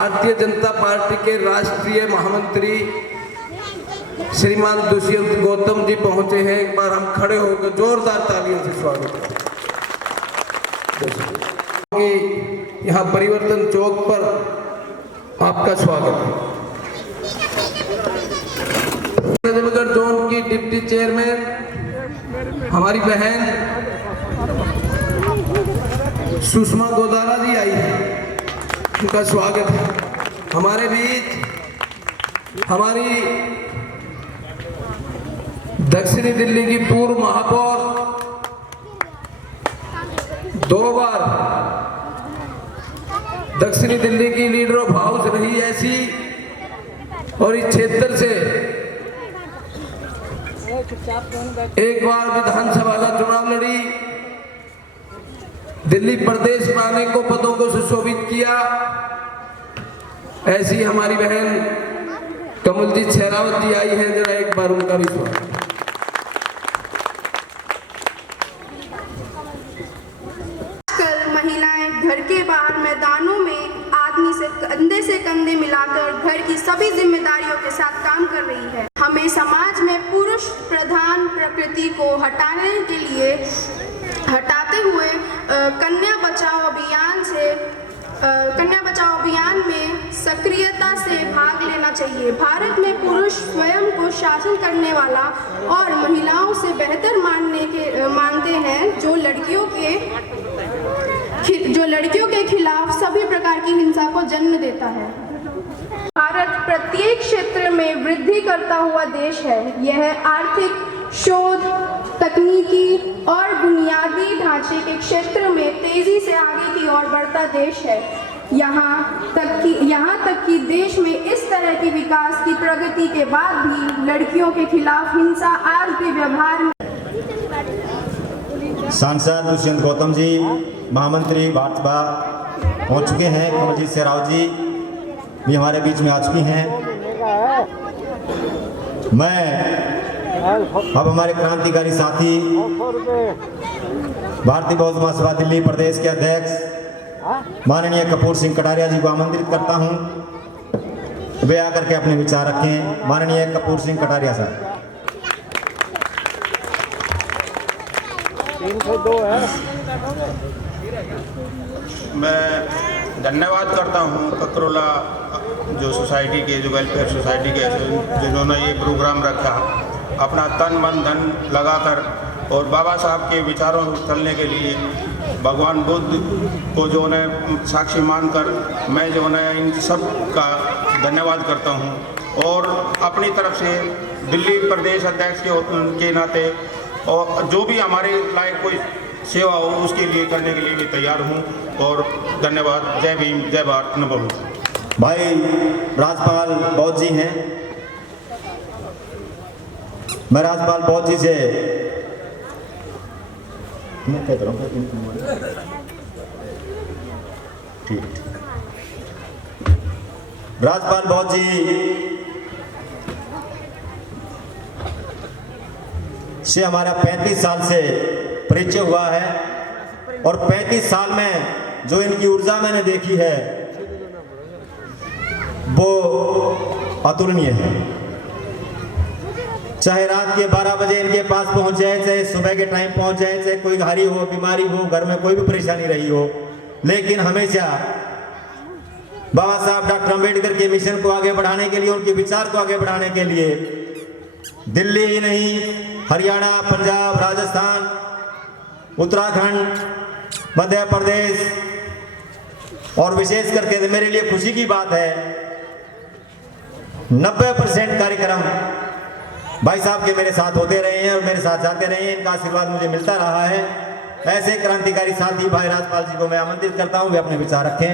Bharatiya Janata party के राष्ट्रीय महामंत्री श्रीमान दुष्यंत गौतम जी पहुंचे हैं। एक बार हम खड़े होकर जोरदार तालियों से स्वागत करें। यहाँ परिवर्तन चौक पर आपका स्वागत है। नजफगढ़ जोन की डिप्टी चेयरमैन हमारी बहन सुषमा गोदारा जी आई है, उनका स्वागत है। हमारे बीच हमारी दक्षिणी दिल्ली की पूर्व महापौर, 2 बार दक्षिणी दिल्ली की लीडर ऑफ हाउस रही ऐसी और इस क्षेत्र से एक बार विधानसभा का चुनाव लड़ी, दिल्ली प्रदेश में आने को पदों को सुशोभित किया, ऐसी हमारी बहन कमलजीत शेरावत जी आई हैं। जरा एक बार उनका भी स्वागत। आजकल महिलाएं घर के बाहर मैदानों में आदमी से कंधे मिलाकर घर की सभी जिम्मेदारियों के साथ काम कर रही है। हमें समाज में पुरुष प्रधान प्रकृति को हटाते हुए कन्या बचाओ अभियान में सक्रियता से भाग लेना चाहिए। भारत में पुरुष स्वयं को शासन करने वाला और महिलाओं से बेहतर मानते हैं, जो लड़कियों के खिलाफ सभी प्रकार की हिंसा को जन्म देता है। भारत प्रत्येक क्षेत्र में वृद्धि करता हुआ देश है। यह आर्थिक, शोध, तकनीकी और बुनियादी ढांचे के क्षेत्र में तेजी से आगे की ओर बढ़ता देश है। यहाँ तक कि देश में इस तरह की विकास की प्रगति के बाद भी लड़कियों के खिलाफ हिंसा आज भी व्यवहार में। सांसद दुष्यंत गौतम जी, महामंत्री भाजपा पहुंच चुके हैं। कमलजीत शेरावत जी भी हमारे बीच में आ चुकी हैं। मैं अब हमारे क्रांतिकारी साथी भारतीय बहुजन समाज पार्टी दिल्ली प्रदेश के अध्यक्ष माननीय कपूर सिंह कटारिया जी को आमंत्रित करता हूं, वे आकर के अपने विचार रखें। माननीय कपूर सिंह कटारिया साहब। 302 है। मैं धन्यवाद करता हूं ककरोला जो सोसाइटी के, जो वेलफेयर सोसाइटी के, जिन्होंने ये प्रोग्राम रखा, अपना तन मन धन लगाकर और बाबा साहब के विचारों को चलने के लिए भगवान बुद्ध को जो है साक्षी मानकर मैं जो है इन सब का धन्यवाद करता हूं और अपनी तरफ से दिल्ली प्रदेश अध्यक्ष के नाते और जो भी हमारे लायक कोई सेवा हो उसके लिए करने के लिए भी तैयार हूं और धन्यवाद। जय भीम, जय भारत, नमो। भाई राजपाल बौद्ध जी हैं, मैं राजपाल बौद्ध जी से मैं कहता हूँ ठीक। राजपाल बौद्ध जी से हमारा 35 साल से परिचय हुआ है और 35 साल में जो इनकी ऊर्जा मैंने देखी है वो अतुलनीय है। चाहे रात के 12 बजे इनके पास पहुंच जाए, चाहे सुबह के टाइम पहुंच जाए, चाहे कोई घारी हो, बीमारी हो, घर में कोई भी परेशानी रही हो, लेकिन हमेशा बाबा साहब डॉक्टर अंबेडकर के मिशन को आगे बढ़ाने के लिए, उनके विचार को आगे बढ़ाने के लिए दिल्ली ही नहीं, हरियाणा, पंजाब, राजस्थान, उत्तराखंड, मध्य प्रदेश और विशेष करके मेरे लिए खुशी की बात है 90% कार्यक्रम भाई साहब के मेरे साथ होते रहे हैं और मेरे साथ जाते रहे हैं। इनका आशीर्वाद मुझे मिलता रहा है। ऐसे क्रांतिकारी साथी भाई राजपाल जी को मैं आमंत्रित करता हूं, वे अपने विचार रखें।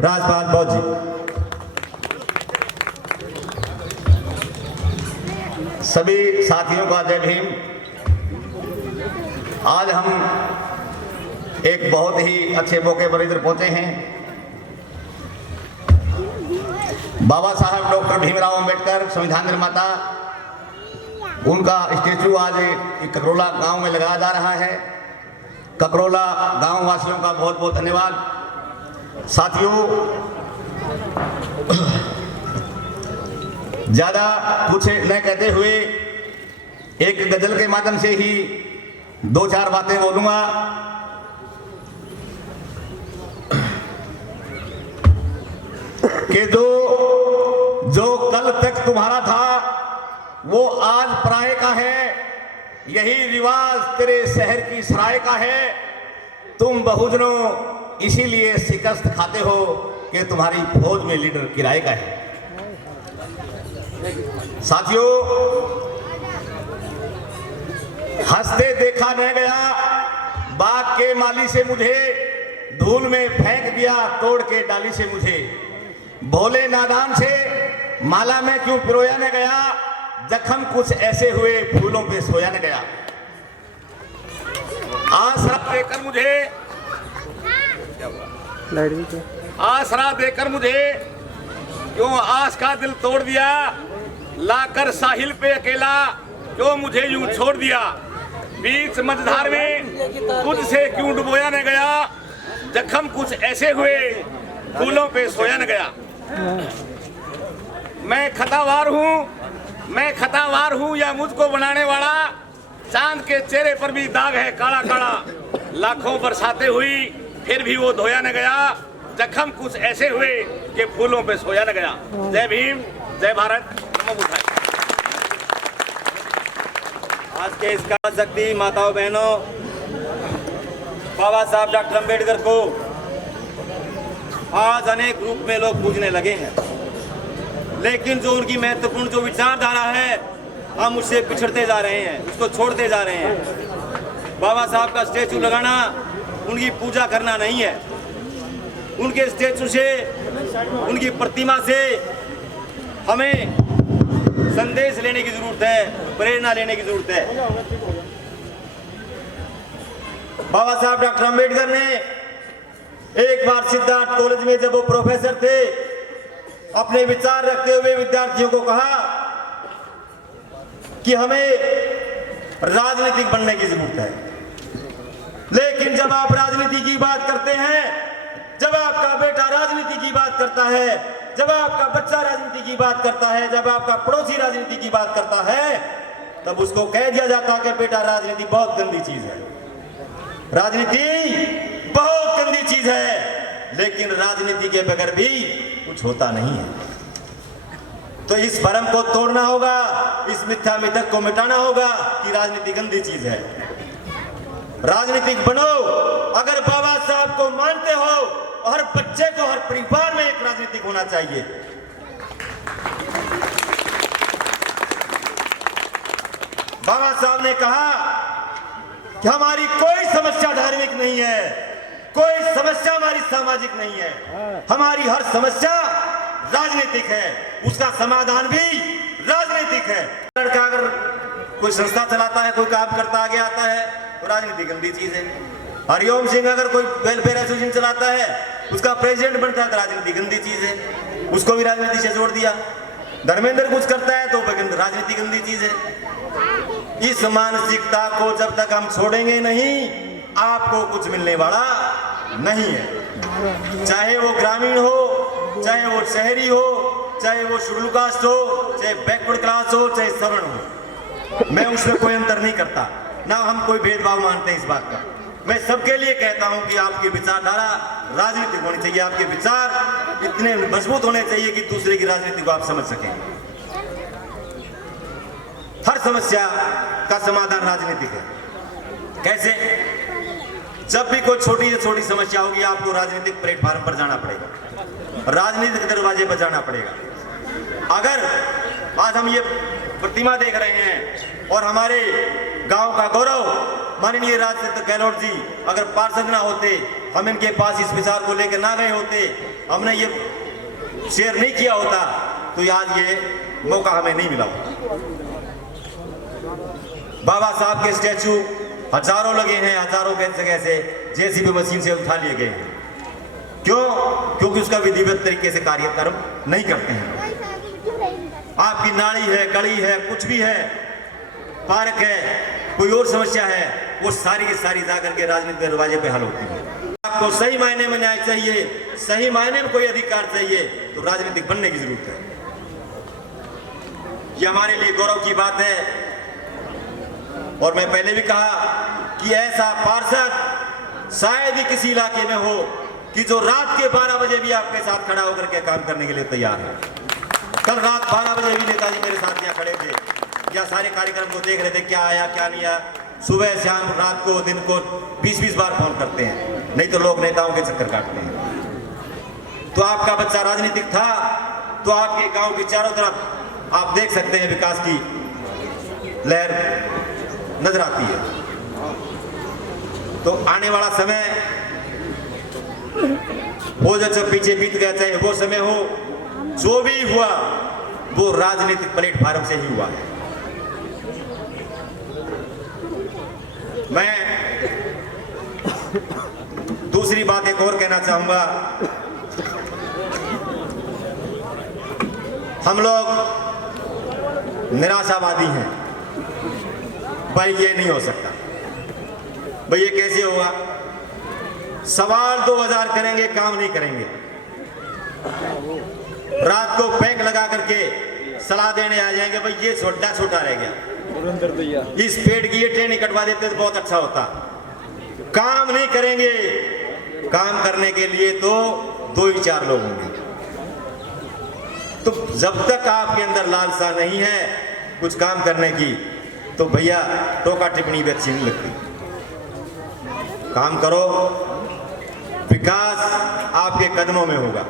राजपाल बौद्ध जी। सभी साथियों का जय भीम। आज हम एक बहुत ही अच्छे मौके पर इधर पहुंचे हैं। बाबा साहब डॉक्टर भीमराव अंबेडकर संविधान निर्माता, उनका स्टेचू आज ककरोला गांव में लगाया जा रहा है। ककरोला गांव वासियों का बहुत बहुत धन्यवाद। साथियों, ज्यादा कुछ न कहते हुए एक गजल के माध्यम से ही दो चार बातें बोलूंगा। कि जो कल तक तुम्हारा था वो आज पराये का है, यही रिवाज तेरे शहर की सराय का है। तुम बहुजनों इसीलिए शिकस्त खाते हो कि तुम्हारी फौज में लीडर किराए का है। साथियों, हंसते देखा न गया, बाग के माली से मुझे धूल में फेंक दिया, तोड़ के डाली से मुझे। भोले नादान से माला में क्यों पिरोया न गया, जख्म कुछ ऐसे हुए फूलों पे सोया न गया। आसरा देकर मुझे क्यों आस का दिल तोड़ दिया, लाकर साहिल पे अकेला क्यों मुझे यूं छोड़ दिया। बीच मझधार में कुछ से क्यों डुबोया न गया, जख्म कुछ ऐसे हुए फूलों पे सोया न गया। मैं खतावार हूँ या मुझको बनाने वाला, चांद के चेहरे पर भी दाग है काला काला। लाखों बरसाते हुई फिर भी वो धोया न गया, जख्म कुछ ऐसे हुए कि फूलों पे सोया न गया। जय भीम, जय भारत, नमो बुद्धाय। आज के इस काल शक्ति माताओं बहनों, बाबा साहब डॉक्टर अम्बेडकर को आज अनेक रूप में लोग पूजने लगे हैं, लेकिन जो उनकी महत्वपूर्ण जो विचारधारा है, हम उससे पिछड़ते जा रहे हैं, उसको छोड़ते जा रहे हैं। बाबा साहब का स्टैचू लगाना उनकी पूजा करना नहीं है। उनके स्टैचू से, उनकी प्रतिमा से हमें संदेश लेने की जरूरत है, प्रेरणा लेने की जरूरत है। बाबा साहब डॉक्टर अम्बेडकर ने एक बार सिद्धार्थ कॉलेज में जब वो प्रोफेसर थे, अपने विचार रखते हुए विद्यार्थियों को कहा कि हमें राजनीतिक बनने की जरूरत है। लेकिन जब आप राजनीति की बात करते हैं, जब आपका बेटा राजनीति की बात करता है, जब आपका बच्चा राजनीति की बात करता है, जब आपका पड़ोसी राजनीति की बात करता है, तब उसको कह दिया जाता है कि बेटा राजनीति बहुत गंदी चीज है, राजनीति बहुत गंदी चीज है। लेकिन राजनीति के बगैर भी कुछ होता नहीं है। तो इस भ्रम को तोड़ना होगा, इस मिथ्या मिथक को मिटाना होगा कि राजनीति गंदी चीज है। राजनीतिक बनो, अगर बाबा साहब को मानते हो, हर बच्चे को, हर परिवार में एक राजनीतिक होना चाहिए। बाबा साहब ने कहा कि हमारी कोई समस्या धार्मिक नहीं है, कोई समस्या हमारी सामाजिक नहीं है, हमारी हर समस्या राजनीतिक है, उसका समाधान भी राजनीतिक है। लड़का अगर कोई संस्था चलाता है, कोई काम करता आगे आता है, तो राजनीति गंदी चीज है। हरिओम सिंह अगर कोई वेलफेयर एसोसिएशन चलाता है, उसका प्रेसिडेंट बनता है, तो राजनीति गंदी चीज है, उसको भी राजनीति से जोड़ दिया। धर्मेंद्र कुछ करता है तो राजनीति गंदी चीज है। इस मानसिकता को जब तक हम छोड़ेंगे नहीं, आपको कुछ मिलने वाला नहीं है। चाहे वो ग्रामीण हो, चाहे वो शहरी हो, चाहे वो शेड्यूल कास्ट हो, चाहे बैकवर्ड क्लास हो, चाहे सवर्ण हो, मैं उसमें कोई अंतर नहीं करता, ना हम कोई भेदभाव मानते हैं इस बात का। मैं सबके लिए कहता हूं कि आपकी विचारधारा राजनीतिक होनी चाहिए, आपके विचार इतने मजबूत होने चाहिए कि दूसरे की राजनीति को आप समझ सकें। हर समस्या का समाधान राजनीतिक है। कैसे? जब भी कोई छोटी से छोटी समस्या होगी, आपको राजनीतिक प्लेटफॉर्म पर जाना पड़ेगा, राजनीतिक दरवाजे पर जाना पड़ेगा। अगर आज हम ये प्रतिमा देख रहे हैं और हमारे गांव का गौरव माननीय राजचंद्र गहलोत जी अगर पार्षद ना होते, हम इनके पास इस विचार को लेकर ना गए होते, हमने ये शेयर नहीं किया होता, तो आज ये मौका हमें नहीं मिला होता। बाबा साहब के स्टैचू हजारों लगे हैं, हजारों के जगह से जेसीबी मशीन से उठा लिए गए हैं। क्यों? क्योंकि उसका विधिवत तरीके से कार्यक्रम नहीं करते हैं। आपकी नाली है, गली है, कुछ भी है, पार्क है, कोई और समस्या है, वो सारी की सारी जाकर के राजनीतिक दरवाजे पे हल होती है। आपको सही मायने में न्याय चाहिए, सही मायने में कोई अधिकार चाहिए तो राजनीतिक बनने की जरूरत है। ये हमारे लिए गौरव की बात है। और मैं पहले भी कहा कि ऐसा पार्षद शायद ही किसी इलाके में हो कि जो रात के 12 बजे भी आपके साथ खड़ा होकर के काम करने के लिए तैयार है। कल रात 12 बजे भी नेताजी मेरे साथ यहाँ खड़े थे, या सारे कार्यक्रम को देख रहे थे, क्या आया क्या नहीं आया। सुबह शाम रात को दिन को 20-20 बार फोन करते हैं, नहीं तो लोग नेताओं के चक्कर काटते हैं। तो आपका बच्चा राजनीतिक था तो आपके गांव की चारों तरफ आप देख सकते हैं विकास की लहर नजर आती है। तो आने वाला समय वो जो पीछे बीत गया, चाहे वो समय हो, जो भी हुआ वो राजनीतिक प्लेटफॉर्म से ही हुआ है। मैं दूसरी बात एक और कहना चाहूंगा। हम लोग निराशावादी हैं, भाई ये नहीं हो सकता, भाई ये कैसे होगा। सवाल 2000 करेंगे, काम नहीं करेंगे। रात को पैक लगा करके सलाह देने आ जाएंगे, भाई ये छोटा छोटा रह गया, इस पेड़ की ये ट्रेन कटवा देते तो बहुत अच्छा होता। काम नहीं करेंगे। काम करने के लिए तो 2 ही 4 लोग होंगे। तो जब तक आपके अंदर लालसा नहीं है कुछ काम करने की, तो भैया टोका टिप्पणी भी अच्छी नहीं लगती। काम करो, विकास आपके कदमों में होगा।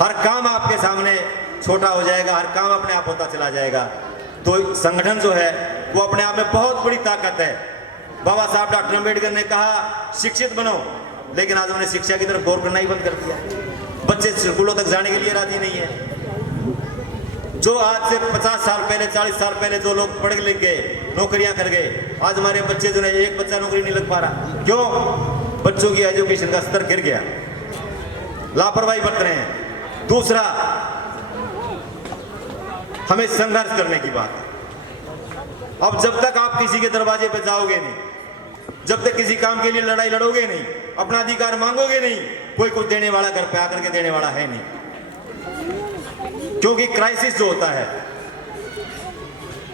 हर काम आपके सामने छोटा हो जाएगा, हर काम अपने आप होता चला जाएगा। तो संगठन जो है वो अपने आप में बहुत बड़ी ताकत है। बाबा साहब डॉक्टर अम्बेडकर ने कहा शिक्षित बनो, लेकिन आज उन्होंने शिक्षा की तरफ गौर करना ही बंद कर दिया। बच्चे स्कूलों तक जाने के लिए राजी नहीं है। जो आज से 50 साल पहले 40 साल पहले जो लोग पढ़ लिख गए, नौकरियां कर गए, आज हमारे बच्चे जो है एक बच्चा नौकरी नहीं लग पा रहा। क्यों? बच्चों की एजुकेशन का स्तर गिर गया, लापरवाही बरत रहे हैं। दूसरा, हमें संघर्ष करने की बात है। अब जब तक आप किसी के दरवाजे पे जाओगे नहीं, जब तक किसी काम के लिए लड़ाई लड़ोगे नहीं, अपना अधिकार मांगोगे नहीं, कोई कुछ देने वाला घर पे आकर के देने वाला है नहीं। क्योंकि क्राइसिस जो होता है,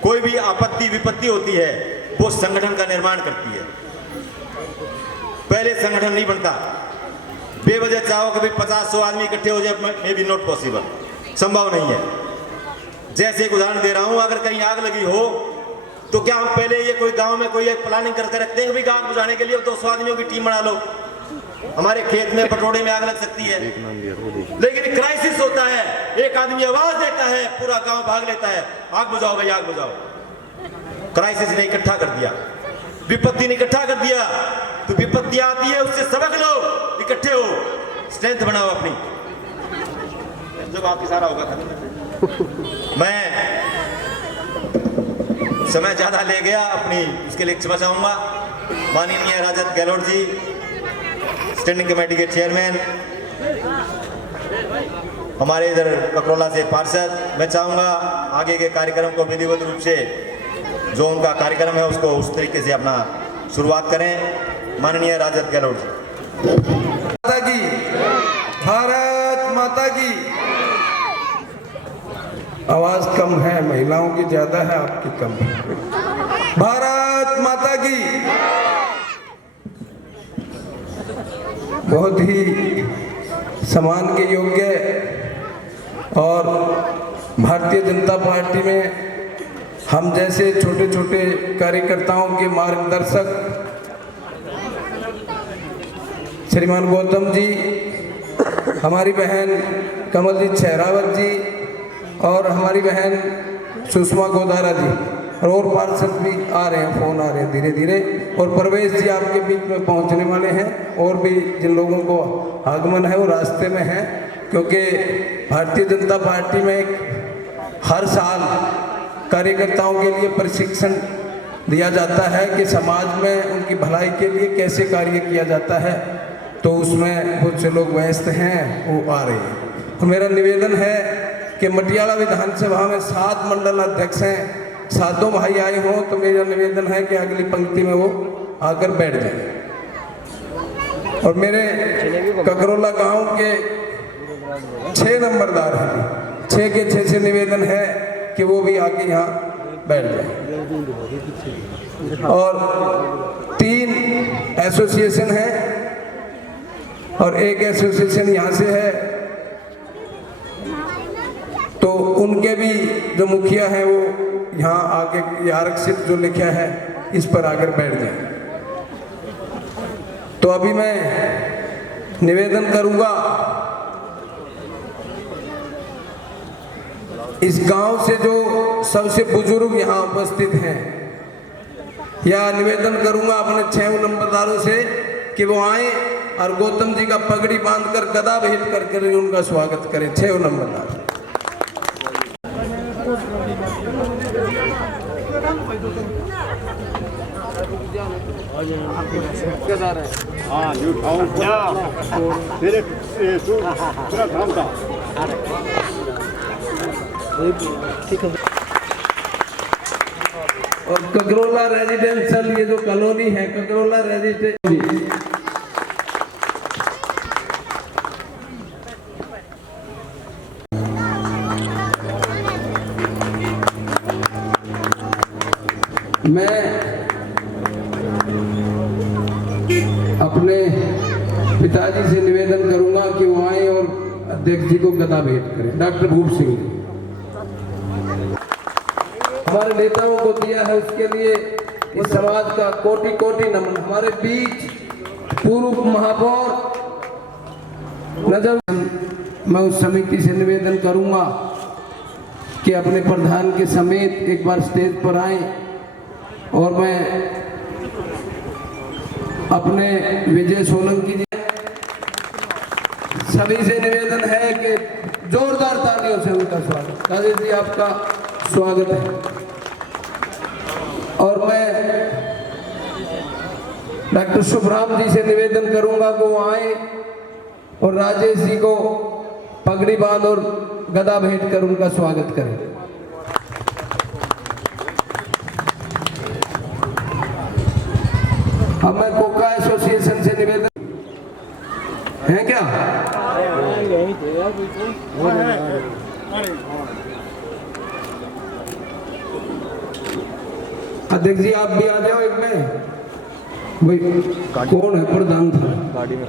कोई भी आपत्ति विपत्ति होती है, वो संगठन का निर्माण करती है। पहले संगठन नहीं बनता। बेवजह चाहो कभी 50-100 आदमी इकट्ठे हो जाए, मे बी नॉट पॉसिबल, संभव नहीं है। जैसे एक उदाहरण दे रहा हूं, अगर कहीं आग लगी हो तो क्या हम पहले ये कोई गांव में कोई एक प्लानिंग करके रखते हैं कि आग बुझाने के लिए 200 आदमियों की टीम बना लो, हमारे खेत में पटोड़े में आग लग सकती है। लेकिन क्राइसिस होता है, एक आदमी आवाज देता है, पूरा गांव भाग लेता है, आग बुझाओ भाई आग बुझाओ। क्राइसिस ने इकट्ठा कर दिया, विपत्ति ने इकट्ठा कर दिया। तो विपत्ति आती है, उससे सबक लो, इकट्ठे हो, स्ट्रेंथ बनाओ अपनी। जब आपकी सारा होगा खत्म। मैं समय ज्यादा ले गया अपनी, उसके लिए क्षमा चाहूंगा। माननीय राजद गहलोत जी, स्टैंडिंग कमेटी के चेयरमैन, हमारे इधर ककरौला से पार्षद, मैं चाहूंगा आगे के कार्यक्रम को विधिवत रूप से जो उनका कार्यक्रम है उसको उस तरीके से अपना शुरुआत करें। माननीय राजद गहलोत जी। माता की, भारत माता की। आवाज कम है, महिलाओं की ज्यादा है, आपकी कम है। भारत माता की। बहुत ही सम्मान के योग्य और भारतीय जनता पार्टी में हम जैसे छोटे छोटे कार्यकर्ताओं के मार्गदर्शक श्रीमान गौतम जी, हमारी बहन कमलजीत शेरावत जी और हमारी बहन सुषमा गोदारा जी, और पार्षद भी आ रहे हैं, फोन आ रहे हैं धीरे धीरे, और प्रवेश जी आपके बीच में पहुंचने वाले हैं। और भी जिन लोगों को आगमन है वो रास्ते में है, क्योंकि भारतीय जनता पार्टी में हर साल कार्यकर्ताओं के लिए प्रशिक्षण दिया जाता है कि समाज में उनकी भलाई के लिए कैसे कार्य किया जाता है। तो उसमें बहुत से लोग व्यस्त हैं, वो आ रहे हैं। तो मेरा निवेदन है कि मटियाला विधानसभा में 7 मंडल अध्यक्ष हैं, 7 भाई आए हों, तो मेरा निवेदन है कि अगली पंक्ति में वो आकर बैठ जाए। और मेरे ककरोला गांव के 6 नंबरदार हैं, 6 के 6 से निवेदन है कि वो भी आके यहाँ बैठ जाए। और 3 एसोसिएशन है और 1 एसोसिएशन यहाँ से है, तो उनके भी जो मुखिया हैं वो यहाँ आके आरक्षित जो लिखा है इस पर आकर बैठ जाए। तो अभी मैं निवेदन करूंगा इस गांव से जो सबसे बुजुर्ग यहाँ उपस्थित हैं, या निवेदन करूंगा अपने 6 नंबरदारों से कि वो आए और गौतम जी का पगड़ी बांधकर गदा भेंट करके उनका स्वागत करें। 6 नंबरदार। और ककरोला रेजिडेंशियल ये जो कॉलोनी है ककरोला रेजिडेंशियल, मैं अपने पिताजी से निवेदन करूंगा कि वो आए और अध्यक्ष जी को गदा भेंट करें। डॉक्टर भूप सिंह हमारे नेताओं को दिया है, उसके लिए इस समाज का कोटि कोटि नमन। हमारे बीच पूर्व महापौर नजर, मैं उस समिति से निवेदन करूंगा कि अपने प्रधान के समेत एक बार स्टेज पर आए और मैं अपने विजय सोलंकी जी सभी से निवेदन है कि जोरदार तालियों से उनका स्वागत। काजी जी आपका स्वागत है। और मैं डॉक्टर शुभराम जी से निवेदन करूंगा कि वो आए और राजेश जी को पगड़ी बांध और गदा भेंट कर उनका स्वागत करें। अब मैं कोका एसोसिएशन से निवेदन है क्या? अध्यक्ष जी आप भी आ जाओ एक में। भाई कौन है प्रधान था? गाड़ी में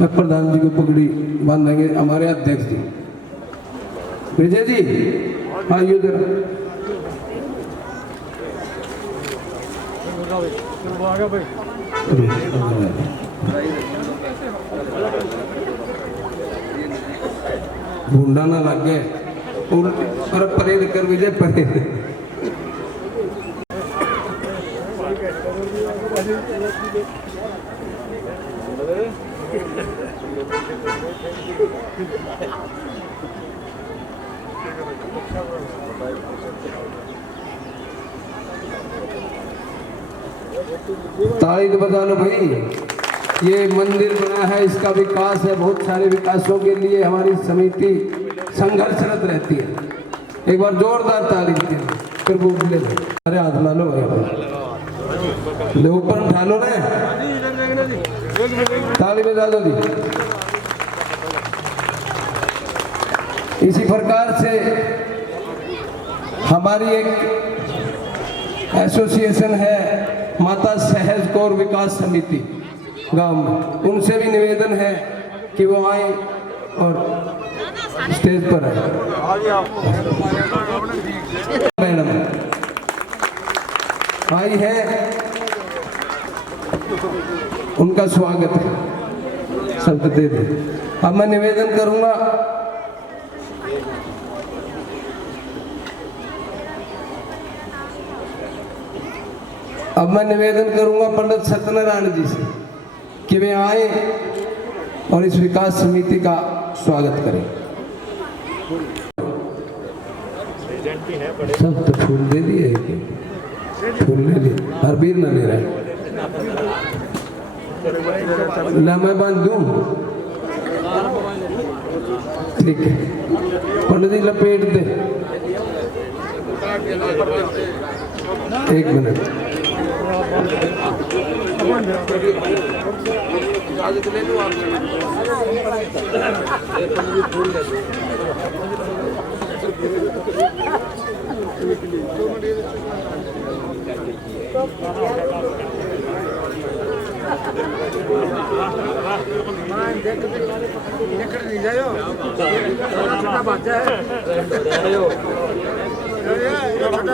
मैं प्रधान जी को पगड़ी बांधेंगे हमारे अध्यक्ष जी। विजय जी आइए उधर। ढूंढा ना लग गए और परेड कर विजय परेड। ताली तो बजा लो भाई। ये मंदिर बना है, इसका विकास है, बहुत सारे विकासों के लिए हमारी समिति संघर्षरत रहती है। एक बार जोरदार ताली दीजिए फिर वो ले लो। अरे हाथ ला लो भाई, ऊपर उठा लो ना, ताली बजा लो दी। इसी प्रकार से हमारी एक एसोसिएशन है माता सहज कौर विकास समिति गांव में, उनसे भी निवेदन है कि वो आए और स्टेज पर आए। मैडम आई है, उनका स्वागत है, शब्द दे दे। अब मैं निवेदन करूंगा पंडित सत्यनारायण जी से कि वे आए और इस विकास समिति का स्वागत करें। सब तो फूल दे दिए, फूल ले लिए, हरबीर न ले रहे। ला मैं बांध दूं, ठीक है। पंडित जी लपेट दे, 1 मिनट। इजाजत ले लूँ आपसे।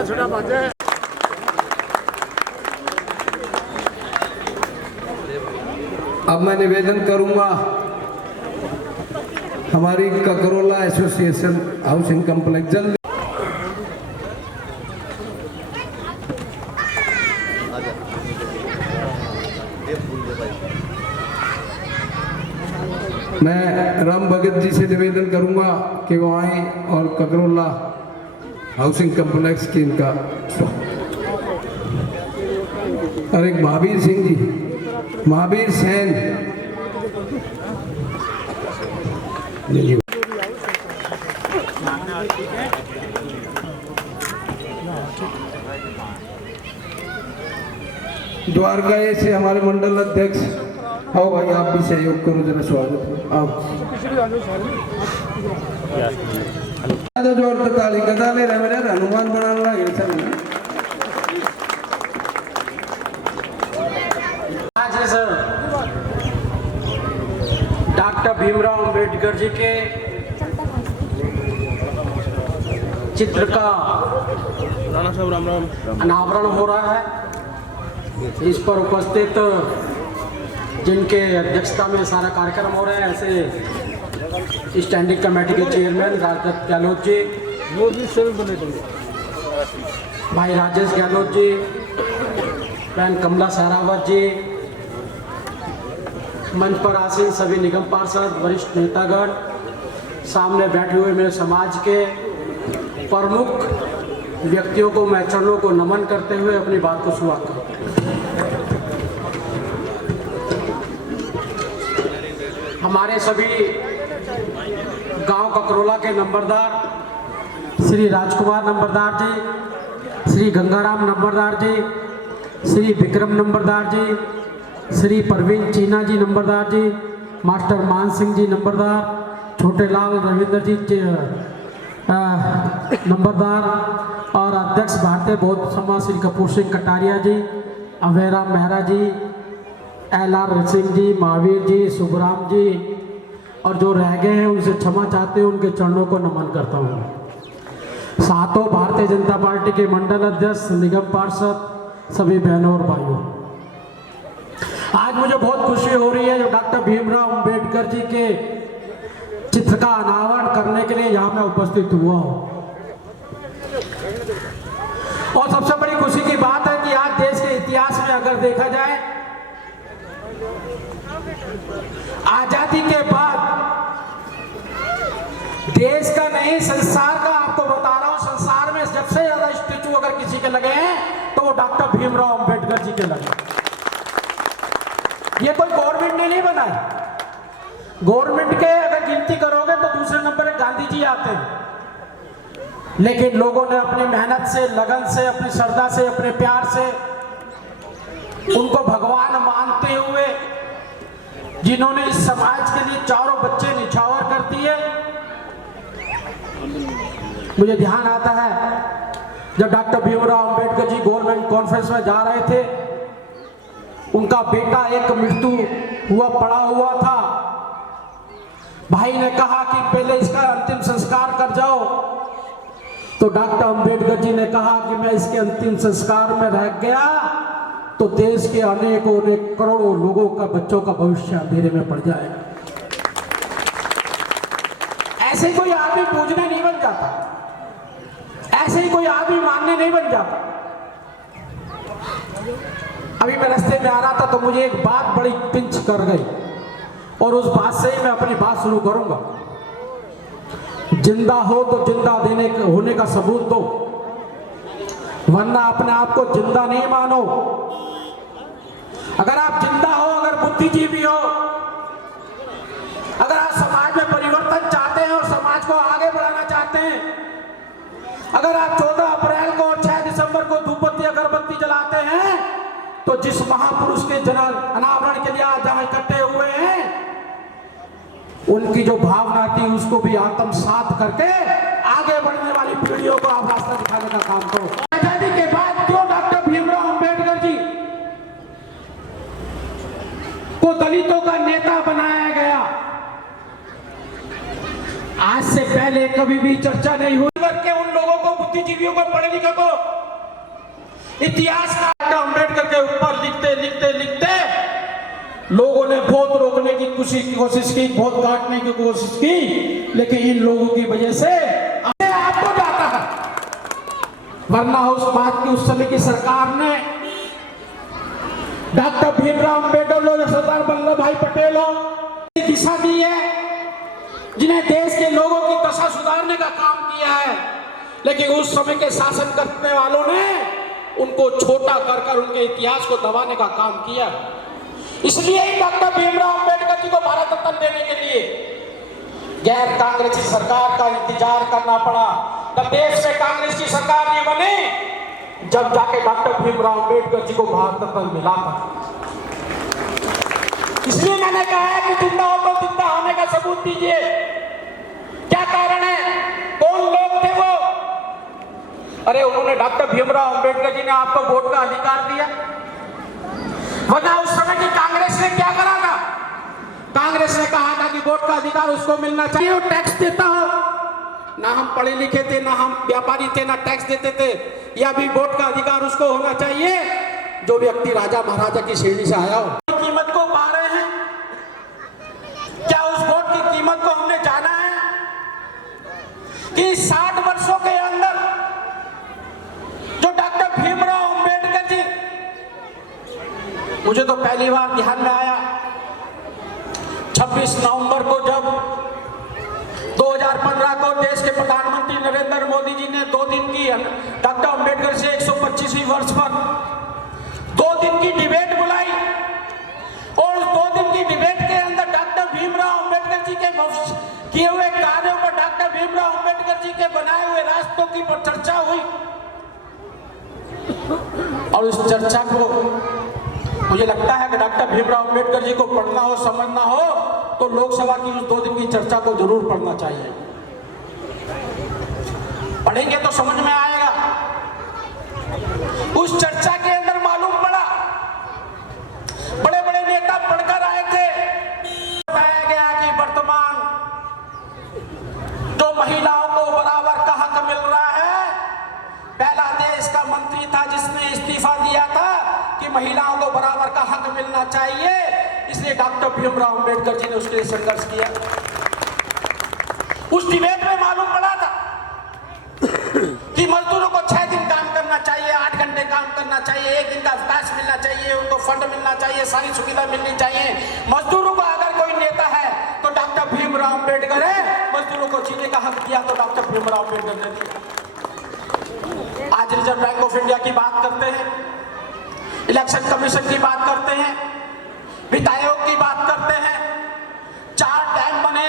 छोटा बात है। अब मैं निवेदन करूंगा हमारी ककरोला एसोसिएशन हाउसिंग कॉम्प्लेक्स जल्द मैं राम भगत जी से निवेदन करूंगा कि वो आए और ककरोला हाउसिंग कॉम्प्लेक्स की इनका और एक महावीर सिंह जी, महावीर सेन द्वारका से हमारे मंडल अध्यक्ष, आओ भाई आप भी सहयोग करो जरा, स्वागत आप जोर ताली गदा ले रहे मेरे हनुमान बनाने लगे सब। आज डॉक्टर भीमराव अंबेडकर जी के चित्र का अनावरण हो रहा है। इस पर उपस्थित जिनके अध्यक्षता में सारा कार्यक्रम हो रहा है, ऐसे स्टैंडिंग कमेटी के चेयरमैन राजदत्त गहलोत जी, भाई राजेश गहलोत जी, बहन कमला सहरावत जी, मंच पर आसीन सभी निगम पार्षद, वरिष्ठ नेतागण, सामने बैठे हुए मेरे समाज के प्रमुख व्यक्तियों को मैं चरणों को नमन करते हुए अपनी बात को शुरुआत करता हूँ। हमारे सभी गांव ककरोला के नंबरदार श्री राजकुमार नंबरदार जी, श्री गंगाराम नंबरदार जी, श्री विक्रम नंबरदार जी, श्री परवीन चीना जी नंबरदार जी, मास्टर मान सिंह जी नंबरदार, छोटेलाल रविंद्र जी नंबरदार और अध्यक्ष भारतीय बौद्ध समाज श्री कपूर सिंह कटारिया जी, अवेरा मेहरा जी, LR सिंह जी, महावीर जी, सुबराम जी और जो रह गए हैं उनसे क्षमा चाहते हैं, उनके चरणों को नमन करता हूँ। सातों भारतीय जनता पार्टी के मंडल अध्यक्ष, निगम पार्षद, सभी बहनों और भाइयों, आज मुझे बहुत खुशी हो रही है जो डॉक्टर भीमराव अंबेडकर जी के चित्र का अनावरण करने के लिए यहाँ मैं उपस्थित हुआ हूँ। और सबसे बड़ी खुशी की बात है कि आज देश के इतिहास में अगर देखा जाए, आजादी के बाद देश का नहीं संसार का, आपको बता रहा हूं, संसार में सबसे ज्यादा स्टैचू अगर किसी के लगे हैं तो वो डॉक्टर भीमराव अंबेडकर जी के लगे। ये कोई गवर्नमेंट ने नहीं बनाया। गवर्नमेंट के अगर गिनती करोगे तो दूसरे नंबर पे गांधी जी आते हैं, लेकिन लोगों ने अपनी मेहनत से, लगन से, अपनी श्रद्धा से, अपने प्यार से उनको भगवान मानते हुए, जिन्होंने इस समाज के लिए चारों बच्चे निछावर कर दिए। मुझे ध्यान आता है जब doctor Bhimrao Ambedkar ji government conference में जा रहे थे, उनका बेटा एक मृत्यु हुआ पड़ा हुआ था। भाई ने कहा कि पहले इसका अंतिम संस्कार कर जाओ, तो डॉक्टर अंबेडकर जी ने कहा कि मैं इसके अंतिम संस्कार में रह गया तो देश के अनेकों करोड़ों लोगों का, बच्चों का भविष्य अंधेरे में पड़ जाएगा। ऐसे कोई आदमी पूजने नहीं बन जाता, ऐसे ही कोई आदमी मानने नहीं बन जाता। अभी मैं रास्ते में आ रहा था तो मुझे एक बात बड़ी पिंच कर गई और उस बात से ही मैं अपनी बात शुरू करूंगा। जिंदा हो तो जिंदा होने का सबूत दो, वरना अपने आप को जिंदा नहीं मानो। अगर आप जिंदा हो, अगर बुद्धिजीवी हो, अगर आप समाज में परिवर्तन चाहते हैं और समाज को आगे बढ़ाना चाहते हैं, अगर आप 14 अप्रैल को और 6 दिसंबर को धूपबत्ती अगरबत्ती जलाते हैं, तो जिस महापुरुष के जन्म अनावरण के लिए आज जहां इकट्ठे हुए हैं, उनकी जो भावना थी उसको भी आत्मसात करके आगे बढ़ने वाली पीढ़ियों को आप रास्ता दिखाने का काम करो। आजादी के बाद क्यों डॉक्टर भीमराव अंबेडकर जी को दलितों का नेता बनाया गया, आज से पहले कभी भी चर्चा नहीं हुई करके उन लोगों को, बुद्धिजीवियों को, पढ़े लिखे को इतिहास का अंबेडकर के ऊपर लिखते लिखते लिखते लोगों ने बहुत रोकने की कोशिश की, बहुत काटने की कोशिश की, लेकिन इन लोगों की वजह से अपने आप को जाता है। वरना उस बात की उस समय की सरकार ने डॉक्टर भीमराव अंबेडकर और सरदार वल्लभ भाई पटेल दिशा दी है, जिन्हें देश के लोगों की दशा सुधारने का काम किया है, लेकिन उस समय के शासन करने वालों ने उनको छोटा कर उनके इतिहास को दबाने का काम किया। इसलिए ही डॉक्टर भीमराव अंबेडकर जी को भारत रत्न देने के लिए गैर कांग्रेसी सरकार का इंतजार करना पड़ा। जब देश में कांग्रेस की सरकार नहीं बनी, जब जाके डॉक्टर भीमराव अंबेडकर जी को भारत रत्न मिला था। इसलिए मैंने कहा है कि जिंदा हो तो जिंदा होने का सबूत दीजिए। क्या कारण है, कौन लोग थे वो? अरे उन्होंने, डॉक्टर भीमराव अंबेडकर जी ने आपको वोट का अधिकार दिया, वरना उस समय की कांग्रेस ने क्या करा था? कांग्रेस ने कहा था कि वोट का अधिकार उसको मिलना चाहिए, वो टैक्स देता हो। ना हम पढ़े लिखे थे, ना हम व्यापारी थे, ना टैक्स देते थे, या भी वोट का अधिकार उसको होना चाहिए जो व्यक्ति राजा महाराजा की श्रेणी से आया हो। कीमत को पा रहे हैं क्या? उस वोट की कीमत को हमने जाना है कि 60 वर्षों के अंदर जो डॉक्टर भीमराव अंबेडकर जी, मुझे तो पहली बार ध्यान में आया 26 नवंबर को, जब 2015 को देश के प्रधानमंत्री नरेंद्र मोदी जी ने 2 दिन की डॉक्टर अंबेडकर से 125वीं वर्ष पर 2 दिन की डिबेट बुलाई, और 2 दिन की डिबेट के अंदर डॉक्टर भीमराव अंबेडकर जी के किए हुए कार्यों पर, डॉक्टर भीमराव अंबेडकर जी के बनाए हुए रास्तों की पर चर्चा हुई। और उस चर्चा को, मुझे लगता है कि डॉक्टर भीमराव अंबेडकर जी को पढ़ना हो, समझना हो, तो लोकसभा की उस 2 दिन की चर्चा को जरूर पढ़ना चाहिए। पढ़ेंगे तो समझ में आएगा। उस चर्चा के अंदर मालूम पड़ा, बड़े बड़े नेता पढ़कर आए थे, बताया गया कि वर्तमान जो महिलाओं को बराबर का हक मिल रहा है, पहला देश का मंत्री था जिसने इस्तीफा दिया था कि महिलाओं को बराबर का हक मिलना चाहिए, इसलिए डॉक्टर भीमराव अंबेडकर जी ने उसके लिए संघर्ष किया। उस डिबेट में मालूम पड़ा था कि मजदूरों को 6 दिन काम करना चाहिए, 8 घंटे काम करना चाहिए, 1 दिन का अवकाश मिलना चाहिए, उनको फंड मिलना चाहिए, सारी सुविधा मिलनी चाहिए। मजदूरों को अगर कोई नेता है तो डॉक्टर भीमराव अंबेडकर है। मजदूरों को जीने का हक दिया तो डॉक्टर भीमराव अंबेडकर ने दिया। आज रिजर्व बैंक ऑफ इंडिया की बात करते हैं, इलेक्शन कमीशन की बात करते हैं, वित्त आयोग की बात करते हैं, 4 डैम बने,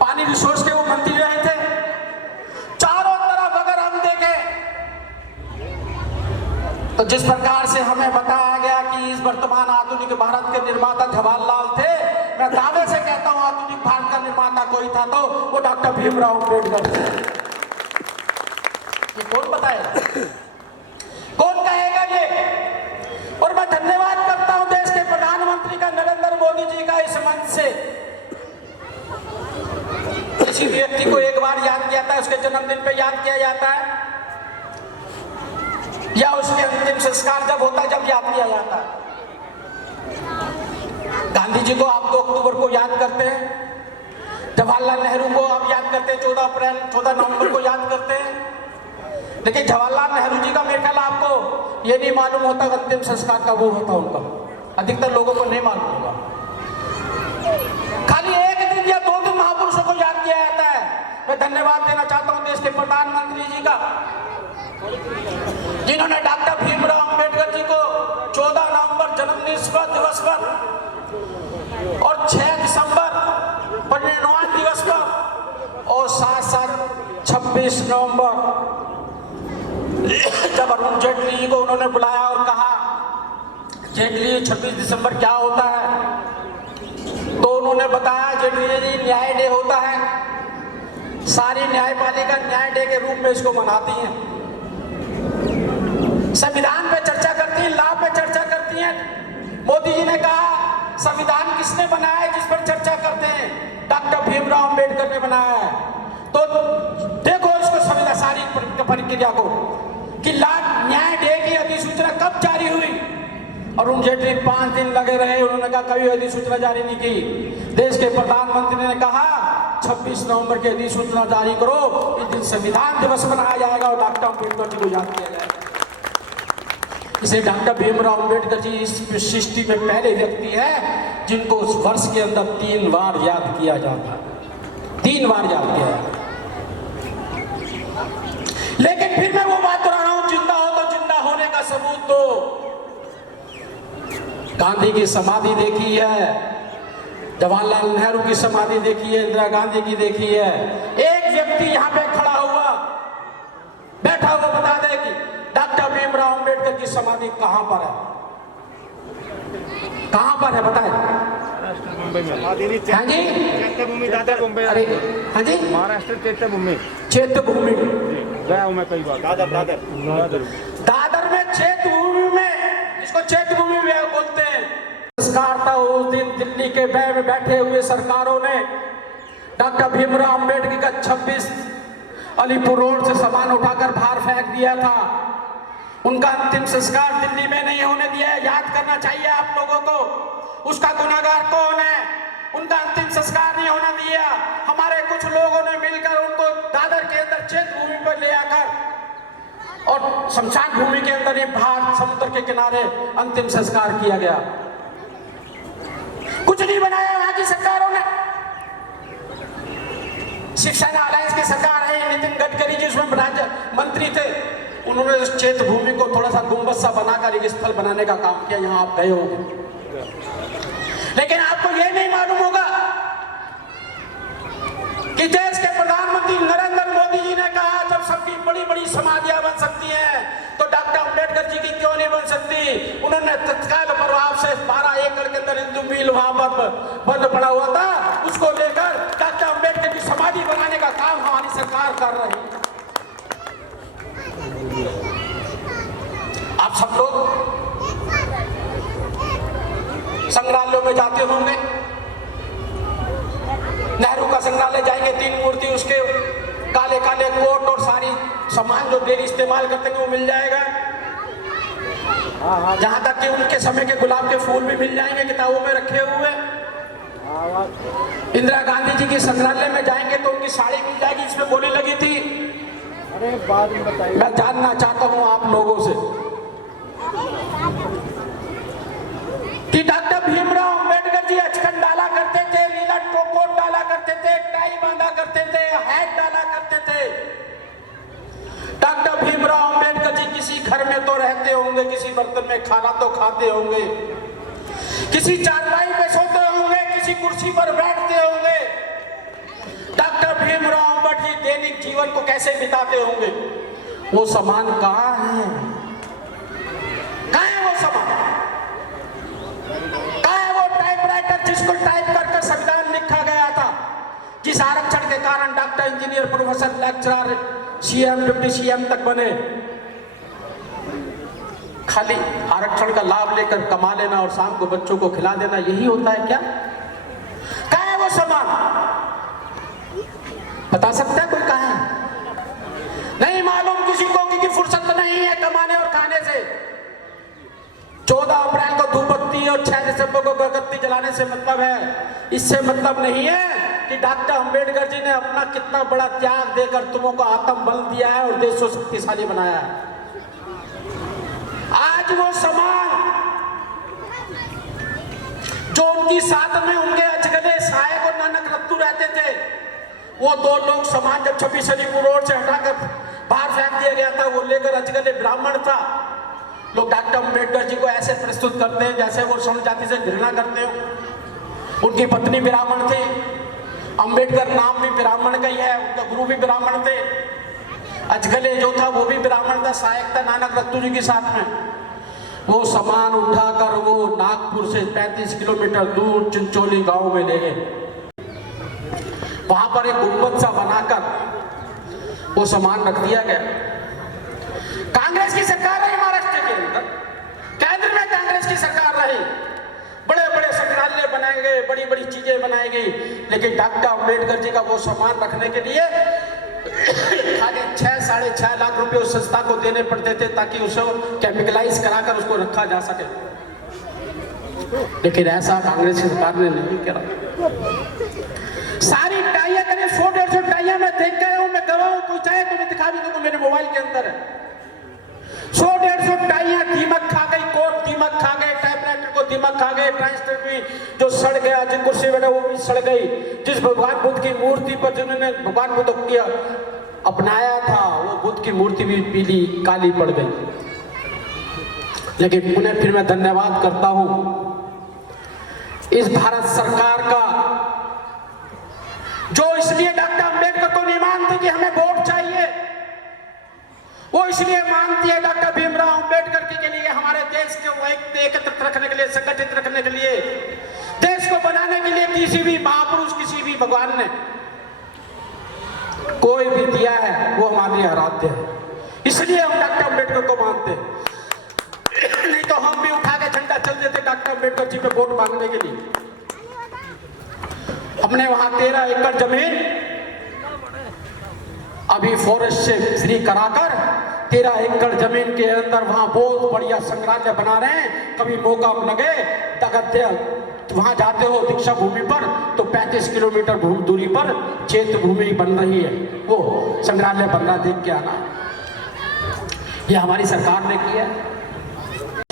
पानी रिसोर्स के वो मंत्री रहे थे। चारों तरफ अगर हम देखें तो जिस प्रकार से हमें बताया गया कि इस वर्तमान आधुनिक भारत के निर्माता जवाहरलाल थे, मैं दावे से कहता हूं आधुनिक भारत का निर्माता कोई था तो वो डॉक्टर भीमराव अंबेडकर थे। ये कौन बताएगा, कौन कहेगा ये? और मैं धन्यवाद करता हूं देश के प्रधानमंत्री का, नरेंद्र मोदी जी का, इस मंच से। किसी व्यक्ति को एक बार याद किया जाता है, उसके जन्मदिन पे याद किया जाता है, या उसके अंतिम संस्कार जब होता है जब याद किया जाता है। गांधी जी को आप 2 अक्टूबर को याद करते हैं, जवाहरलाल नेहरू को आप याद करते हैं 14 नवंबर को याद करते हैं, लेकिन जवाहरलाल नेहरू जी का मेरे ख्याल आपको ये नहीं मालूम होता अंतिम संस्कार का वो होता उनका, अधिकतर लोगों को नहीं मालूम होगा। खाली 1 दिन या 2 दिन महापुरुषों को याद किया जाता है। मैं धन्यवाद देना चाहता हूं देश के प्रधानमंत्री जी का, जिन्होंने डॉक्टर भीमराव अंबेडकर जी को 14 नवंबर जन्मदिन दिवस पर और 6 दिसंबर परिनिर्वाण दिवस पर और साथ 26 नवंबर जब अरुण जेटली जी को उन्होंने बुलाया और कहा जेटली 26 दिसंबर क्या होता है, तो उन्होंने बताया जेटली जी न्याय डे होता है, सारी न्यायपालिका न्याय डे के रूप में इसको मनाती हैं, संविधान पे चर्चा करती है, लॉ पे चर्चा करती हैं। मोदी जी ने कहा संविधान किसने बनाया है जिस पर चर्चा करते हैं, डॉक्टर भीमराव अंबेडकर ने बनाया है। तो देखो इसको संविधान सारी प्रक्रिया को कि न्याय डे की अधिसूचना कब जारी हुई। अरुण जेटली 5 दिन लगे रहे, उन्होंने कहा कभी अधिसूचना जारी नहीं की। देश के प्रधानमंत्री ने कहा 26 नवंबर की अधिसूचना जारी करो, इस दिन संविधान दिवस मनाया जाएगा और डॉक्टर अम्बेडकर जी को याद किया जाएगा। इसे डॉक्टर भीमराव अम्बेडकर जी इस सृष्टि में पहले व्यक्ति है जिनको उस वर्ष के अंदर 3 बार याद किया जाता, 3 बार याद किया जाता। लेकिन फिर मैं वो बात कर रहा हूं, जिंदा हो तो जिंदा होने का सबूत दो। गांधी की समाधि देखी है, जवाहरलाल नेहरू की समाधि देखी है, इंदिरा गांधी की देखी है। एक व्यक्ति यहाँ पे खड़ा हुआ बैठा हुआ बता दे कि डॉक्टर भीमराव अंबेडकर की समाधि कहां पर है, कहां पर है बताए। हाँ जी, चैत्यभूमि दादर मुंबई। अरे हाँ जी, महाराष्ट्र चैत्यभूमि। चैत्यभूमि गया हूँ मैं कई बार। दादर में चैत्यभूमि में, इसको चैत्यभूमि भी बोलते हैं। संस्कार था उस दिन दिल्ली के बैग में बैठे हुए सरकारों ने डॉक्टर भीमराव अंबेडकर का 26 अलीपुर रोड से सामान उठाकर बाहर फेंक दिया था। उनका अंतिम संस्कार दिल्ली में नहीं होने दिया है। याद करना चाहिए आप लोगों को, उसका गुनाहगार कौन है। उनका अंतिम संस्कार नहीं होना दिया। हमारे कुछ लोगों ने मिलकर उनको दादर के अंदर चैत्यभूमि पर ले आकर और शमशान भूमि के अंदर ही बाहर समुद्र के किनारे अंतिम संस्कार किया गया। कुछ नहीं बनाया यहाँ की सरकारों ने। शिवसेना अलायंस की सरकार है, नितिन गडकरी जी उसमें राज्य मंत्री थे, उन्होंने उस चैत्यभूमि को थोड़ा सा गुंबद सा बनाकर एक स्थल बनाने का काम किया। यहाँ आप गए होंगे, लेकिन आपको यह नहीं मालूम होगा कि देश के प्रधानमंत्री नरेंद्र मोदी जी ने कहा जब सबकी बड़ी बड़ी समाधियां बन सकती हैं तो डॉक्टर अंबेडकर जी की क्यों नहीं बन सकती। उन्होंने तत्काल प्रभाव से 12 एकड़ के अंदर हिंदू मिल वहां पर बंद पड़ा हुआ था, उसको लेकर डॉक्टर अंबेडकर की समाधि बनाने का काम हमारी सरकार कर रही है। आप सब लोग संग्रहालयों में जाते होंगे, नेहरू का संग्रहालय जाएंगे, 3 मूर्ति, उसके काले काले कोट और सारी सामान जो डेली इस्तेमाल करते हैं वो मिल जाएगा। जहां तक कि उनके समय के गुलाब के फूल भी मिल जाएंगे किताबों में रखे हुए। इंदिरा गांधी जी के संग्रहालय में जाएंगे तो उनकी साड़ी मिल जाएगी जिसमें गोली लगी थी। अरे बाद में बताइए। मैं जानना चाहता हूं आप लोगों से कि डॉक्टर भीमराव अंबेडकर जी अचकन डाला करते थे, नीला कोट डाला करते थे, टाई बांधा करते थे, हैट डाला करते थे। डॉक्टर भीमराव अंबेडकर जी किसी घर में तो रहते होंगे, किसी बर्तन में खाना तो खाते होंगे, किसी चारपाई पे सोते होंगे, किसी कुर्सी पर बैठते होंगे। डॉक्टर भीमराव अंबेडकर जी दैनिक जीवन को कैसे बिताते होंगे। वो सामान कहाँ है, कहाँ है वो सामान, कहाँ है वो टाइपराइटर जिसको टाइप करके संविधान लिखा गया था, जिस आरक्षण के कारण doctor, engineer, professor, lecturer, CM, deputy CM तक बने। खाली आरक्षण का लाभ लेकर कमा लेना और शाम को बच्चों को खिला देना, यही होता है क्या। कहाँ है वो सामान, बता सकता है कोई कहाँ है? नहीं मालूम किसी को, क्योंकि फुर्सत नहीं है कमाने और खाने से। 14 अप्रैल को धूपबत्ती और 6 दिसंबर को अगरबत्ती जलाने से मतलब है, इससे मतलब नहीं है कि डॉक्टर अंबेडकर जी ने अपना कितना बड़ा त्याग देकर तुमों को आत्मबल दिया है और देश को शक्तिशाली बनाया है। आज वो समान जो उनकी साथ में उनके अचगले सहायक और नानक रत्तू रहते थे, वो 2 लोग समान जब 26 अलीपुर रोड से हटाकर बाहर फेंक दिया गया था, वो लेकर अचगले ब्राह्मण था। लोग डॉक्टर अंबेडकर जी को ऐसे प्रस्तुत करते हैं जैसे वो स्वर्ण जाति से घृणा करते हो। उनकी पत्नी ब्राह्मण थी, अंबेडकर नाम भी ब्राह्मण का ही है, उनका गुरु भी ब्राह्मण थे, अचगले जो था वो भी ब्राह्मण था, सहायक था नानक रत्तू जी के साथ में। वो सामान उठाकर वो नागपुर से 35 किलोमीटर दूर चिंचोली गांव में ले गए। वहां पर एक गुंबद सा बनाकर वो सामान रख दिया गया। कांग्रेस की सरकार रही महाराष्ट्र के अंदर, केंद्र में कांग्रेस की सरकार रही, बड़े बड़े संग्रहालय बनाए गए, बड़ी बड़ी चीजें बनाई गई, लेकिन डॉक्टर अम्बेडकर जी का वो सामान रखने के लिए खाली 6-6.5 लाख रुपए उस संस्था को देने पड़ते थे ताकि उसे केमिकलाइज कराकर उसको रखा जा सके। लेकिन ऐसा कांग्रेस की सरकार ने नहीं करा। सारी टाइयां करीब 100-150 टाइयां मैं देख गया हूं, मैं गवाह हूं, कोई चाहे तो मैं दिखा भी दूं, मेरे मोबाइल के अंदर है। 100-150 टाइयां दीमक खा गई, कोट दीमक खा गए, टाइपराइटर को दीमक खा गए, ट्रांजिस्टर भी जो सड़ गया, जिस कुर्सी बैठा वो भी सड़ गई, जिस भगवान बुद्ध की मूर्ति पर जिन्होंने भगवान बुद्ध किया अपनाया था वो बुद्ध की मूर्ति भी पीली काली पड़ गई। लेकिन उन्हें फिर मैं धन्यवाद करता हूं इस भारत सरकार का, जो इसलिए डॉक्टर अम्बेडकर को नहीं मानती कि हमें वोट चाहिए, वो इसलिए मानती है डॉक्टर भीमराव अम्बेडकर के लिए, हमारे देश को एकत्रित रखने के लिए, संगठित रखने के लिए, देश को बनाने के लिए किसी भी महापुरुष, किसी भी भगवान ने कोई भी दिया है वो हमारे लिए आराध्य है, इसलिए हम डॉक्टर अम्बेडकर को मानते हैं। नहीं तो हम भी उठा के झंडा चल देते डॉक्टर अम्बेडकर जी पे वोट मांगने के लिए। हमने वहां 13 एकड़ जमीन अभी फॉरेस्ट से फ्री कराकर 13 एकड़ जमीन के अंदर वहां बहुत बढ़िया संग्रहालय बना रहे हैं। कभी मौका लगे वहां जाते हो दीक्षा भूमि पर तो 35 किलोमीटर दूरी पर चैत्य भूमि बन रही है, वो संग्रहालय बन रहा, देख के आना। ये हमारी सरकार ने किया,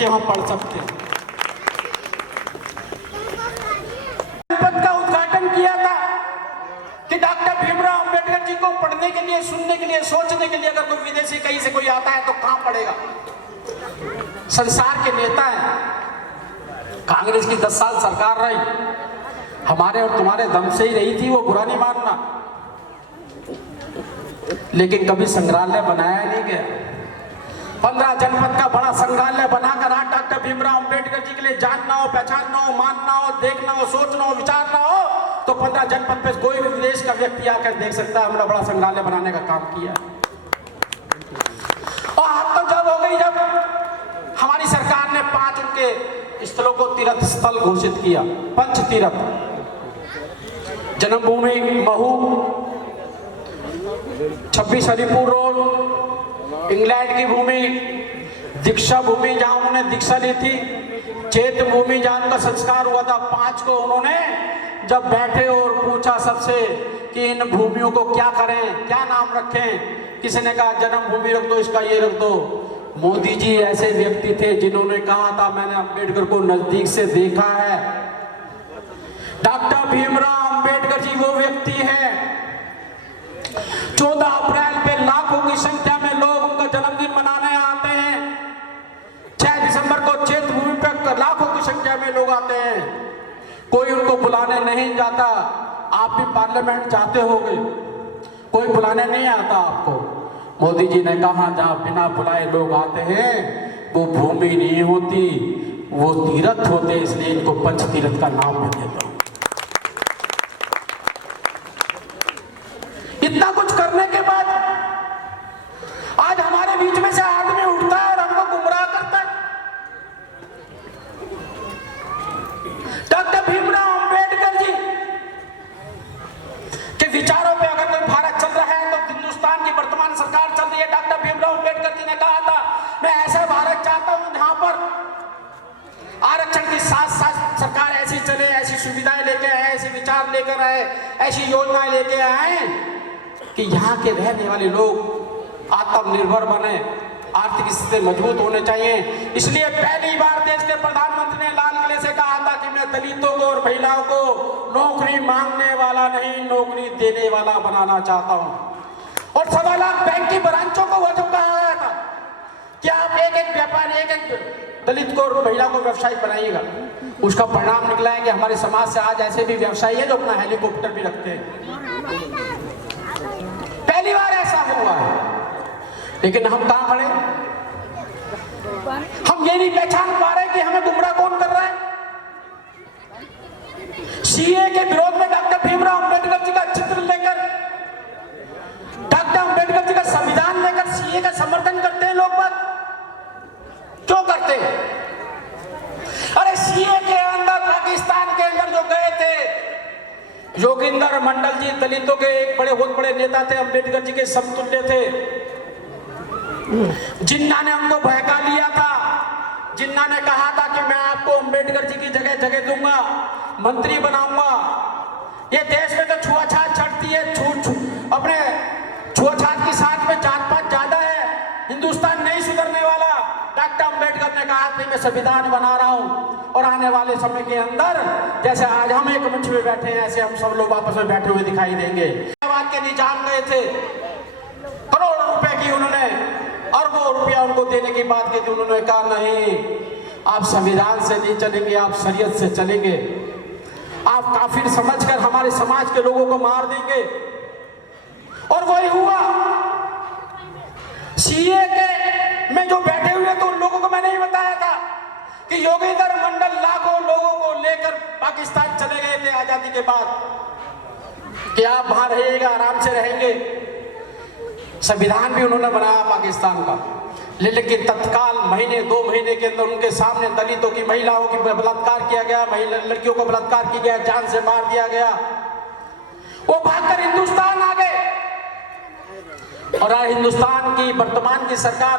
हम पढ़ सकते हैं। का उद्घाटन किया था कि डॉक्टर भीमराव अम्बेडकर जी को पढ़ने के लिए, सुनने के लिए, सोचने के लिए अगर कोई विदेशी कहीं से कोई आता है तो कहां पढ़ेगा। संसार के नेता हैं, कांग्रेस की 10 साल सरकार रही, हमारे और तुम्हारे दम से ही रही थी, वो बुरा नहीं मानना, लेकिन कभी संग्रहालय बनाया नहीं गया। 15 जनपद का बड़ा संग्रहालय बनाकर आज डॉक्टर भीमराव अम्बेडकर जी के लिए जानना हो, पहचानना हो, मानना हो, देखना हो, सोचना हो, विचारना हो तो 15 जनपद पे कोई भी विदेश का व्यक्ति आकर देख सकता है हमने बड़ा संग्रहालय बनाने का काम किया। और अब तो जब हो गई, जब हमारी सरकार ने 5 उनके स्थलों को तीर्थ स्थल घोषित किया, पंच तीर्थ, जन्मभूमि महू, 26 हरिपुर रोड, इंग्लैंड की भूमि, दीक्षा भूमि जहां उन्होंने दीक्षा ली थी, चैत्य भूमि जहां उनका संस्कार हुआ था। 5 को उन्होंने जब बैठे और पूछा सबसे कि इन भूमियों को क्या करें, क्या नाम रखें, किसी ने कहा जन्मभूमि रख दो, इसका ये रख दो। मोदी जी ऐसे व्यक्ति थे जिन्होंने कहा था मैंने अम्बेडकर को नजदीक से देखा है। डॉक्टर भीमराव अम्बेडकर जी वो व्यक्ति है, 14 अप्रैल पे लाखों की संख्या में लोग उनका जन्मदिन मनाने आते हैं। 6 दिसंबर को चैत्य भूमि पर लाखों की संख्या में लोग आते हैं, कोई उनको बुलाने नहीं जाता। आप भी पार्लियामेंट जाते होंगे, कोई बुलाने नहीं आता आपको। मोदी जी ने कहा जहां बिना बुलाए लोग आते हैं वो भूमि नहीं होती, वो तीर्थ होते, इसलिए इनको पंच तीर्थ का नाम मैं देता हूं। इतना कुछ करने के बाद आज हमारे बीच में से आदमी उठता है और हमको गुमराह करता है। डॉक्टर भीमराव अम्बेडकर जी के विचारों पे अगर कोई भारत चल रहा है तो हिंदुस्तान की वर्तमान सरकार चल रही है। डॉक्टर भीमराव अम्बेडकर जी ने कहा था मैं ऐसा भारत चाहता हूं जहां पर आरक्षण के साथ साथ सरकार ऐसी चले, ऐसी सुविधाएं लेके आए, ऐसे विचार लेकर आए, ऐसी योजनाएं लेके आए कि यहाँ के रहने वाले लोग आत्मनिर्भर बने, आर्थिक स्थिति मजबूत होने चाहिए। इसलिए पहली बार देश के प्रधानमंत्री ने लाल किले से कहा था कि मैं दलितों को और महिलाओं को नौकरी मांगने वाला नहीं, नौकरी देने वाला बनाना चाहता हूं। और 1.25 लाख बैंक की ब्रांचों को वो जो कहा गया था कि आप एक-एक व्यापारी, एक-एक दलित को और महिला को व्यवसायी बनाइएगा, उसका परिणाम निकला है कि हमारे समाज से आज ऐसे भी व्यवसायी है जो अपना हेलीकॉप्टर भी रखते हैं। पहली बार ऐसा हुआ है, लेकिन हम कहां खड़े? हम हम ये नहीं पहचान पा रहे कि हमें गुमराह कौन कर रहा है। सीए के विरोध में डॉक्टर भीमराव अंबेडकर जी का चित्र लेकर, डॉक्टर अंबेडकर जी का संविधान लेकर सीए का समर्थन करते हैं लोग बात, क्यों करते हैं? अरे सीए के अंदर, पाकिस्तान के अंदर जो गए थे, योगिंदर मंडल जी दलितों के एक बहुत बड़े नेता थे, अंबेडकर जी के समतुल्य थे। जिन्ना ने हमको बहका लिया था, जिन्ना ने कहा था कि मैं आपको अंबेडकर जी की जगह जगह दूंगा, मंत्री बनाऊंगा। ये देश में तो छुआछात चढ़ती है, अपने छुआछात की साथ में जात पात ज्यादा है, हिंदुस्तान नहीं सुधरने वाला। डॉक्टर अंबेडकर ने कहा कि मैं संविधान बना रहा हूं और आने वाले समय के अंदर जैसे आज हम एक मंच में बैठे हैं, ऐसे हम सब लोग आपस में बैठे हुए दिखाई देंगे। के निजाम गए थे, करोड़ों रुपए की उन्होंने, अरबों रुपया उनको देने की बात की थी। उन्होंने कहा नहीं, आप संविधान से नहीं चलेंगे, आप शरीयत से चलेंगे। आप काफिर समझकर हमारे समाज के लोगों को मार देंगे। और वही हुआ। सीए के में जो बैठे हुए तो उन लोगों को मैंने ही बताया था कि योगेंद्र मंडल लाखों लोगों को लेकर पाकिस्तान चले गए थे आजादी के बाद कि आप वहां रहिएगा, आराम से रहेंगे। संविधान भी उन्होंने बनाया पाकिस्तान का, लेकिन तत्काल महीने 2 महीने के अंदर उनके सामने दलितों की, महिलाओं की बलात्कार किया गया, लड़कियों को बलात्कार किया गया, जान से मार दिया गया। वो भागकर हिंदुस्तान आ गए और आज हिंदुस्तान की वर्तमान की सरकार,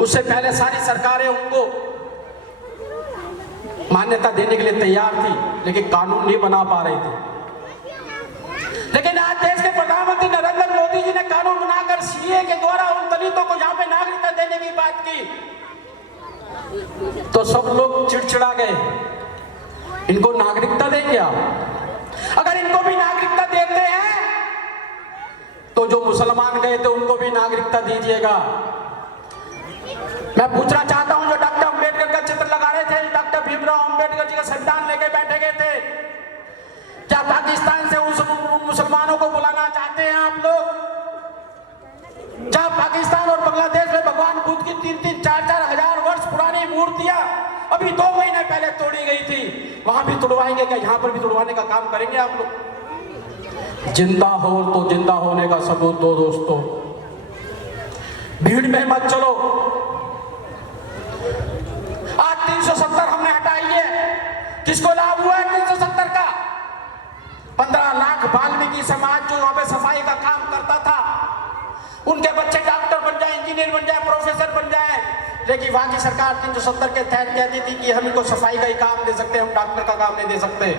उससे पहले सारी सरकारें उनको मान्यता देने के लिए तैयार थी, लेकिन कानून नहीं बना पा रही थी। लेकिन आज देश के प्रधानमंत्री नरेंद्र मोदी जी ने कानून बनाकर सीए के द्वारा उन दलितों को यहाँ पे नागरिकता देने की बात की, तो सब लोग चिड़चिड़ा गए। इनको नागरिकता देंगे आप? अगर इनको भी नागरिकता देते हैं तो जो मुसलमान गए थे उनको भी नागरिकता दीजिएगा। मैं पूछना चाहता हूं, जो डॉक्टर अंबेडकर का चित्र लगा रहे थे, डॉक्टर भीमराव अंबेडकर जी का संविधान लेके बैठे गए थे, क्या पाकिस्तान से उन मुसलमानों को बुलाना चाहते हैं आप लोग? जब पाकिस्तान और बांग्लादेश में भगवान बुद्ध की 3-3, 4-4 हजार वर्ष पुरानी मूर्तियां अभी 2 महीने पहले तोड़ी गई थी, वहां भी तोड़वाएंगे क्या? यहां पर भी तोड़वाने का काम करेंगे आप लोग? जिंदा हो तो जिंदा होने का सबूत दो दोस्तों, भीड़ में मत चलो। आज 370 हमने हटाई है, किसको लाभ हुआ है 370 का? 15 लाख वाल्मीकि समाज जो वहां पे सफाई का काम करता था, उनके बच्चे डॉक्टर बन जाए, इंजीनियर बन जाए, प्रोफेसर बन जाए, लेकिन वहां की सरकार 370 के तहत कहती थी कि हम इनको सफाई का ही काम दे सकते हैं, हम डॉक्टर का काम नहीं दे सकते।